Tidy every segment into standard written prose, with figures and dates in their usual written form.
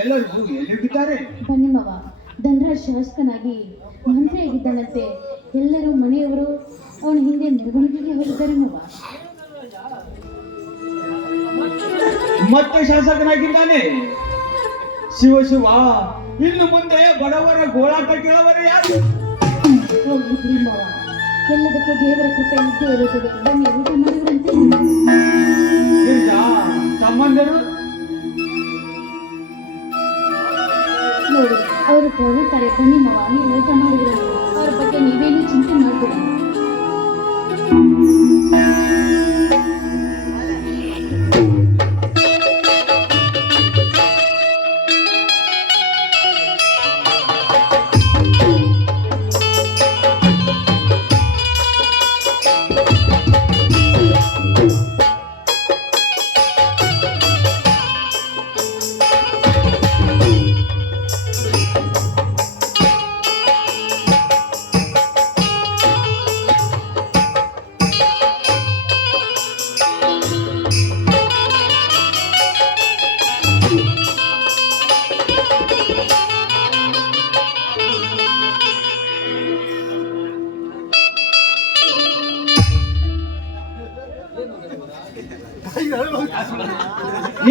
ಎಲ್ಲರಿಗೂ ಎಲ್ಲಿದ್ದಾರೆ? ಬನ್ನಿ ಮಾವ, ಧನರಾಜ್ ಶಾಸಕನಾಗಿ ಮಂತ್ರಿಯಾಗಿದ್ದಾನಂತೆ. ಎಲ್ಲರೂ ಮನೆಯವರು ಅವನ ಹಿಂದೆ ಮೆರವಣಿಗೆಗೆ ಹೋಗಿದ್ದಾರೆ ಮಾವ. ಮತ್ತೆ ಶಾಸಕನಾಗಿದ್ದಾನೆ? ಶಿವ ಶಿವ, ಇನ್ನು ಮುಂದೆ ಬಡವರ ಗೋಳಾಟ ಕೇಳವರೇ ಯಾರು? ಹೋಗ್ಬಿಡ್ರಿ ಮಾವ, ಎಲ್ಲದಕ್ಕೂ ದೇವರ ಕೃಪೆ ಇದ್ದೇ ಇರುತ್ತದೆ. ಬನ್ನಿ ಊಟ ಮಾಡಿದ್ರಂತೆ. ತಮ್ಮಂದರು ನೋಡಿ, ಅವರು ಹೋಗುತ್ತಾರೆ. ಬನ್ನಿ ಮಾವ, ನೀವು ಊಟ ಮಾಡಿದ್ರಂತೆ. ಅವ್ರ ಬಗ್ಗೆ ನೀವೇನು ಚಿಂತೆ ಮಾಡಬೇಡಿ.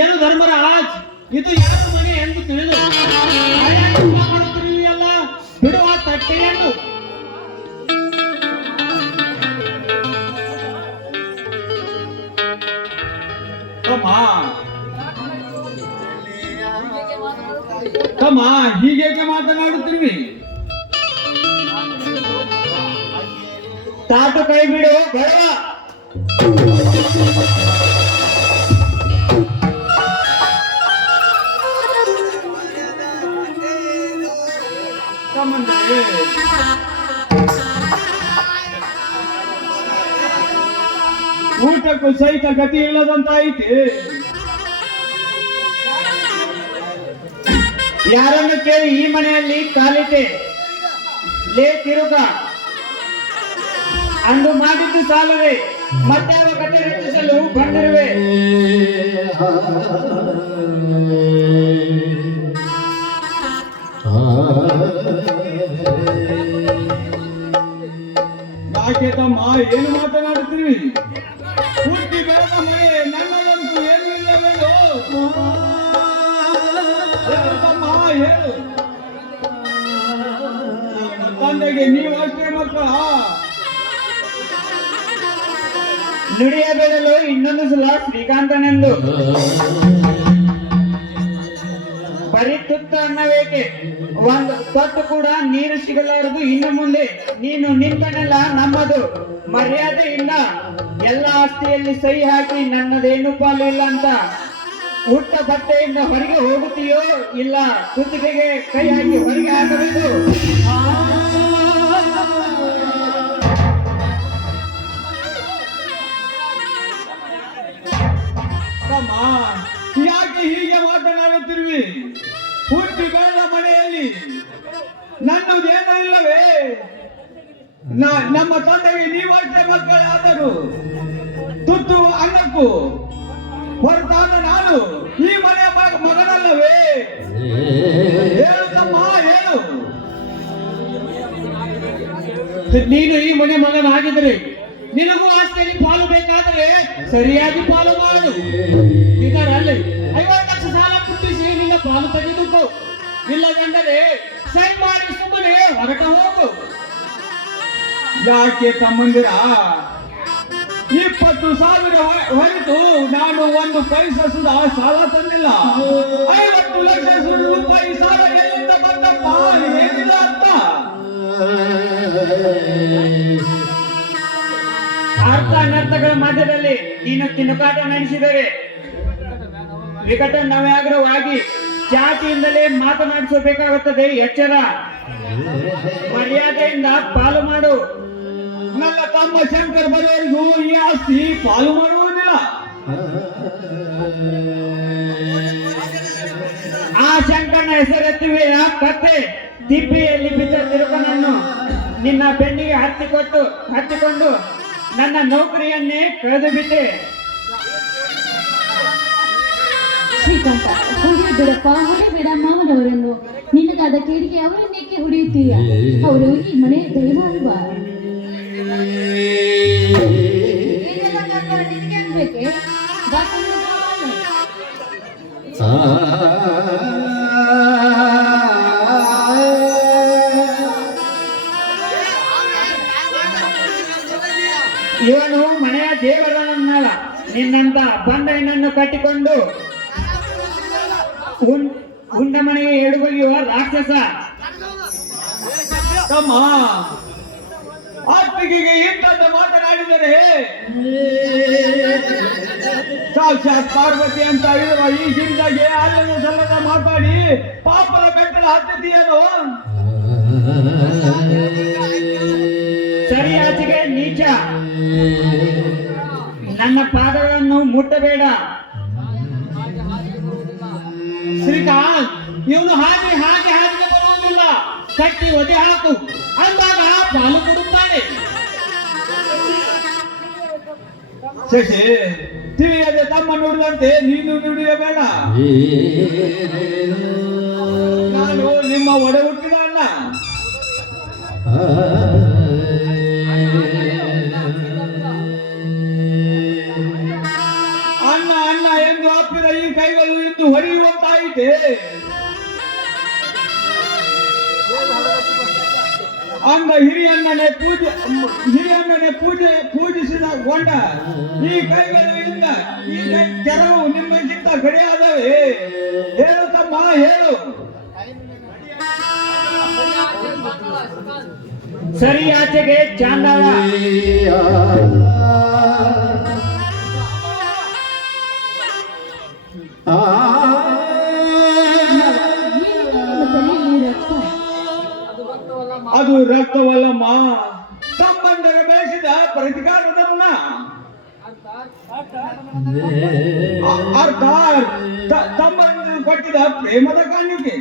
ಏನು ಧರ್ಮರಾಜ್, ಇದು ಯಾರ ಮನೆ ಎಂದು ತಿಳಿದು ಮಾಡುತ್ತಿರಲಿಲ್ಲ. ಬಿಡುವ ತಟ್ಟೆಯನ್ನು. ತಮ್ಮ ಹೀಗೇಕೆ ಮಾತನಾಡುತ್ತೀವಿ? ತಾಟು ಕೈ ಬಿಡು ಬೇಡ. ಊಟಕ್ಕೂ ಸಹಿತ ಗತಿ ಇಲ್ಲದಂತಾಯಿತು. ಯಾರನ್ನು ಕೇಳಿ ಈ ಮನೆಯಲ್ಲಿ ಕಾಲಿಟ್ಟೆ ಲೇ ತಿರುಗ ಅಂದು ಮಾಡಿದ್ದು ಸಾಲವೇ, ಮತ್ತೆ ಕತೆ ರಚಿಸಲು ಬಂದಿರುವೆ. ಯಾಕೆ ತಮ್ಮ ಏನು ಮಾತನಾಡುತ್ತೀರಿ? ಹುಟ್ಟಿ ಬೆಳೆದ ಮನೆ ನನ್ನದಂತೂ ಏನು ಇಲ್ಲವೇನೋ? ತಮ್ಮ ಹೇಳು. ತಂದೆಗೆ ನೀವು ಅಷ್ಟೇ ಮಕ್ಕಳ? ನುಡಿಯ ಬೆಳಲು ಇನ್ನೊಂದು ಸಲ ಶ್ರೀಕಾಂತನೆಂದು ಬರೀ ತುತ್ತ ಅನ್ನಬೇಕೆ? ಒಂದು ತೊಟ್ಟು ಕೂಡ ನೀರು ಸಿಗಲಾರದು. ಇನ್ನು ಮುಂದೆ ನೀನು ನಿಂತನೆಲ್ಲ ನಮ್ಮದು. ಮರ್ಯಾದೆಯಿಂದ ಎಲ್ಲ ಆಸ್ತಿಯಲ್ಲಿ ಸಹಿ ಹಾಕಿ ನನ್ನದೇನು ಪಾಲು ಇಲ್ಲ ಅಂತ ಹುಟ್ಟ ಬಟ್ಟೆಯಿಂದ ಹೊರಗೆ ಹೋಗುತ್ತೀಯೋ ಇಲ್ಲ ಕುತ್ತಿಗೆಗೆ ಕೈ ಹಾಕಿ ಹೊರಗೆ ಹಾಕಬೇಕು. ಯಾಕೆ ಹೀಗೆ ಮಾತನಾಡುತ್ತಿರುವಿ? ಹುಟ್ಟಿ ಬೆಳೆದ ಮನೆಯಲ್ಲಿ ನನ್ನದೇನೂ ಇಲ್ಲವೇ? ನಮ್ಮ ತಂದೆಗೆ ನೀವಷ್ಟೇ ಮಕ್ಕಳಾದರು. ತುತ್ತು ಅನ್ನಕ್ಕೂ ಹೊರತಾದ ನಾನು ಈ ಮನೆಯ ಮಗನಲ್ಲವೇ? ಹೇಳು ತಮ್ಮ ಹೇಳು. ನೀನು ಈ ಮನೆ ಮಗನಾಗಿದ್ರೆ ನಿನಗೂ ಆಸ್ತಿಯಲ್ಲಿ ಪಾಲು ಬೇಕಾದರೆ ಸರಿಯಾಗಿ ಪಾಲು ಮಾಡು. ಇದರಲ್ಲಿ 50 ಲಕ್ಷ ಸಾಲ ಪುಟ್ಟಿಸಿ ನಿನ್ನ ಪಾಲು ತೆಗೆದುಕೋ. ಇಲ್ಲವೆಂದರೆ ಸೈ ಮಾಡಿ ಸುಮ್ಮನೆ ಹೊರಟ ಹೋಗು. ಯಾಕೆ ತಮ್ಮಂದಿರ 20,000 ಹೊರತು ನಾನು ಒಂದು ಪೈಸೆ ಸುಧಾ ಸಾಲ ತಂದಿಲ್ಲ. 50 ಲಕ್ಷ ರೂಪಾಯಿ ಸಾಲ ಎಲ್ಲಿಂದ ಬಂದಪ್ಪ? ಏನಿಲ್ಲ ಅಂತ ಅರ್ಥ ಅನರ್ಥಗಳ ಮಧ್ಯದಲ್ಲಿ ನೀನು ತಿನ್ನುಕಾಟ ನಡೆಸಿದರೆ ವಿಕಟನವ್ಯಾಗ್ರವಾಗಿ ಜಾತಿಯಿಂದಲೇ ಮಾತನಾಡಿಸಬೇಕಾಗುತ್ತದೆ. ಎಚ್ಚರ. ಮರ್ಯಾದೆಯಿಂದ ಪಾಲು ಮಾಡು. ನನ್ನ ತಮ್ಮ ಶಂಕರ್ ಬರುವವರೆಗೂ ಈ ಆಸ್ತಿ ಪಾಲು ಮಾಡುವುದಿಲ್ಲ. ಆ ಶಂಕರನ ಹೆಸರೆತ್ತುವೆಯ ಕತ್ತೆ ತಿಪ್ಪಿಯಲ್ಲಿ ಬಿದ್ದ ತಿರುಕನನ್ನು ನಿನ್ನ ಬೆನ್ನಿಗೆ ಹತ್ತಿಕೊಂಡು ನನ್ನ ನೌಕರಿಯನ್ನೇ ಕಳೆದು ಬಿಟ್ಟೆ. ಶ್ರೀಕಾಂತ, ಹೊಡೆಯಬೇಡಪ್ಪ, ಹೊಡೆಯಬೇಡ ಮಾವನವರನ್ನು. ನಿನಗಾದ ಕೇಳಿಗೆ ಅವರನ್ನೇಕೆ ಹೊಡೆಯುತ್ತೀಯ? ಅವರು ಈ ಮನೆಯ ದೈವ ಅಲ್ವಾ? ಏನೆಲ್ಲ ವ್ಯಾಪಾರ ನಿನಗೆ ಅನ್ಬೇಕೆ? ಇವನು ಮನೆಯ ದೇವರನ್ನಲ್ಲ, ನಿನ್ನಂತ ಬಂದ ಹೆಣ್ಣನ್ನು ಕಟ್ಟಿಕೊಂಡು ಉಂಡ ಮನೆಗೆ ಎಡುಬಗೆಯುವ ರಾಕ್ಷಸ. ತಮ್ಮ ಆತ್ಮಿಗೆ ಇಂಥದ್ದು ಮಾತನಾಡಿದರೆ ಸಾಕ್ಷಾತ್ ಪಾರ್ವತಿ ಅಂತ ಇರುವ ಈ ಗಿರಿದಾಗೆ ಅಲ್ಲದ ಸಲ್ಲದ ಮಾತಾಡಿ ಪಾಪದ ಬೆಟ್ಟದ ಹತ್ತಿದೆಯೇನು? ಸರಿಯಾಚಿಗೆ ನೀಚ, ನನ್ನ ಪಾದಗಳನ್ನು ಮುಟ್ಟಬೇಡ. ಶ್ರೀಕಾಂತ್, ಇವನು ಹಾಗೆ ಬರುವುದಿಲ್ಲ. ಕಟ್ಟಿ ಒದೆ ಹಾಕು ಅಂದಾಗ ಪಾಲು ಕೊಡುತ್ತಾನೆ. ಶಶಿ, ತಿಳಿಯದೆ ತಮ್ಮ ನುಡಿದಂತೆ ನೀನು ನುಡಿಯಬೇಡ. ನಾನು ನಿಮ್ಮ ಒಡ ಹುಟ್ಟಿದ ಅಣ್ಣ. ಅಣ್ಣ ಎಂದು ಅಪ್ಪಿದ ಈ ಕೈಗಳು ಇಂದು ಹೊಡೆಯುವಂತಾಯಿತೆ. ಅಂದ ಹಿರಿಯಣ್ಣನೇ ಪೂಜಿಸಿದ ಗೊಂಡ ಈ ಕೈಗಳಿಂದ ಈ ಕೆಲವು ನಿಮ್ಮಕ್ಕಿಂತ ಕಡೆಯಾದವೆ. ಹೇಳು ತಮ್ಮ, ಹೇಳು. ಸರಿಯಾಚೆಗೆ ಚಾಂಡಾಲ, ಅದು ರಕ್ತವಲ್ಲಮ್ಮ, ತಮ್ಮಂದರ ಬೆಳೆಸಿದ ಪ್ರತಿಕಾರದನ್ನ ಅರ್ಥ ತಮ್ಮಂದರು ಕೊಟ್ಟಿದ ಪ್ರೇಮದ ಕಾಣಿಕೆ.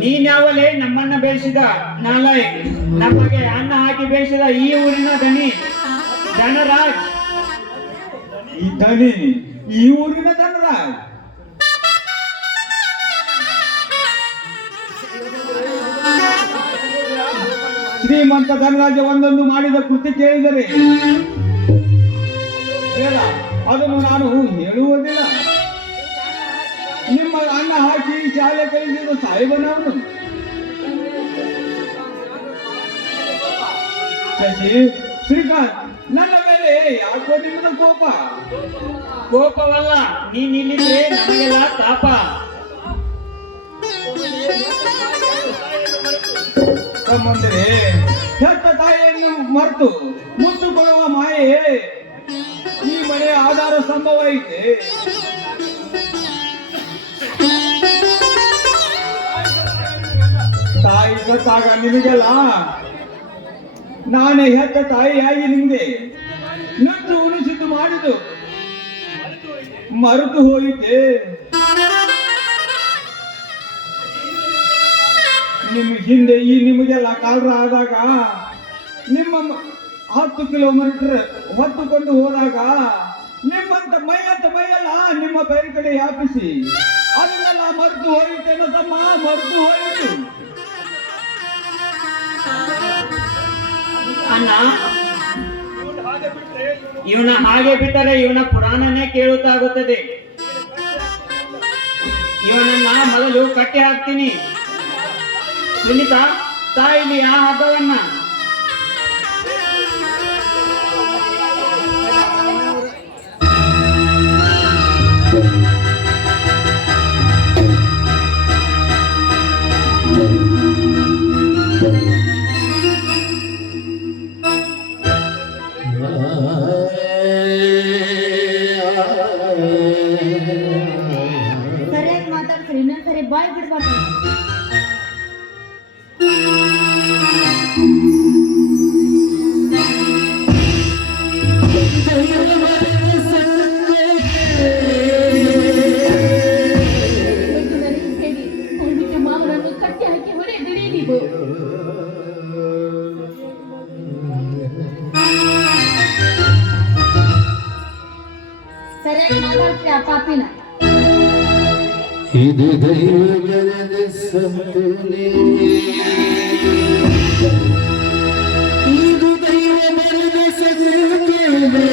ನೀನ್ಯಾವಲೇ ನಮ್ಮನ್ನ ಬೇಯಿಸಿದ ನಾಲಾಯ್, ನಮಗೆ ಅನ್ನ ಹಾಕಿ ಬೇಯಿಸಿದ ಈ ಊರಿನ ದನಿ ಧನರಾಜ್. ಈ ದನಿ ಈ ಊರಿನ ಧನರಾಜ್. ಶ್ರೀಮಂತ ಧನರಾಜ ಒಂದೊಂದು ಮಾಡಿದ ಕೃತಿ ಕೇಳಿದರೆ ಬೇಡ, ಅದನ್ನು ನಾನು ಹೇಳುವುದಿಲ್ಲ. ನಿಮ್ಮ ಅನ್ನ ಹಾಕಿ ಶಾಲೆ ಕಲಿಸಿದ ಸಾಹೇಬನವನು. ಶಶಿ, ಶ್ರೀಕಾಂತ್, ನನ್ನ ಮೇಲೆ ಯಾಕೋ ನಿಮ್ಮದ ಕೋಪವಲ್ಲ, ನೀನಿಲ್ಲಿದ್ರೆ ನಮಗೆಲ್ಲ ತಾಪ. ತಮ್ಮಂದರೆ ಹೆತ್ತ ತಾಯಿಯನ್ನು ಮರೆತು ಮುತ್ತು ಕೊಡುವ ಮಾಯೆ ಈ ಮನೆಯ ಆಧಾರ ಸ್ತಂಭವ ಐತೆ. ತಾಯಿ ಸತ್ತಾಗ ನಿಮಗೆಲ್ಲ ನಾನೇ ಹೆತ್ತ ತಾಯಿಯಾಗಿ ನಿಮಗೆ ನುಚ್ಚು ಉಣಿಸಿದ್ದು ಮಾಡಿದ್ದು ಮರೆತು ಹೋಯಿತೆ. ನಿಮ್ಮ ಹಿಂದೆ ಈ ನಿಮಗೆಲ್ಲ ಕಾಲರ ಆದಾಗ ನಿಮ್ಮ 10 ಕಿಲೋಮೀಟರ್ ಹೊತ್ತುಕೊಂಡು ಹೋದಾಗ ನಿಮ್ಮಂತ ಮೈಯೆಲ್ಲ ನಿಮ್ಮ ಬೈರ ಕಡೆ ವ್ಯಾಪಿಸಿ ಅದನ್ನೆಲ್ಲ ಮರೆತು ಹೋಯಿತೇನೋ ತಮ್ಮ, ಮರೆತು ಹೋಯಿತು. ಅಣ್ಣ, ಇವನ ಹಾಗೆ ಬಿಟ್ಟರೆ ಇವನ ಪುರಾಣನೇ ಕೇಳುತ್ತಾಗುತ್ತದೆ. ಇವನನ್ನ ಮೊದಲು ಕಟ್ಟಿ ಹಾಕ್ತೀನಿ. ಸುನೀತಾ, ತಾಯಿಲಿ ಆ ಹಗ್ಗವನ್ನ. ಸರಿಯಾಗಿ ಮಾತಾಡ್ತಾರೆ, ಇನ್ನೊಂದ್ಸರಿ ಬಾಯ್ ಬಿಡ್ಬಾರ್ದು. ಮಾವನನ್ನು ಕಟ್ಟಿ ಹಾಕಿ ಹೊಡೆದಿರಿ ನೀವು. ಇದು ದೈವ ಬರೆದ ಸಂತನೆ, ಇದು ದೈವ ಬರೆದ ಸಂತನೆ,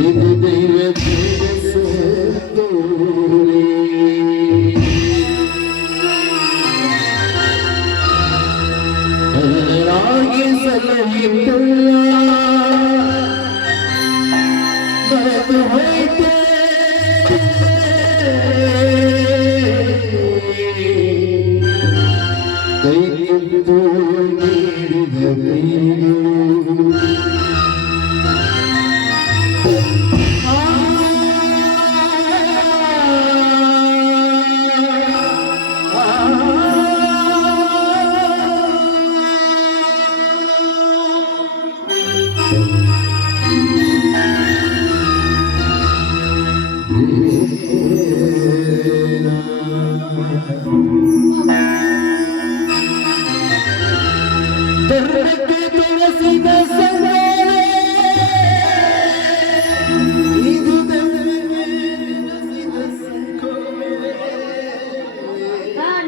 ಇದು ದೈವ ಬರೆದ ಸಂತನೆ. ಅಲ್ಲಾಹಿ ಸಲಹಿತಲ್ಲ ಬರೆದು ಹೋಯ್ತೆ, ಕೈಯೆಂದು ನೀಡಿದ ಕೈಗಳು ಧರ್ಮಕ್ಕೆ ತುಳಸಿದ ಸಂಗಾರೆ, ಇದು ಧರ್ಮಕ್ಕೆ ತುಳಸಿದ ಸಂಗಾರೆ.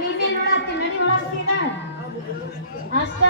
ನೀನೇ ನೋಡತ್ತಿ ನಡಿ ಒಳಗ್ತೀನ ಅಷ್ಟ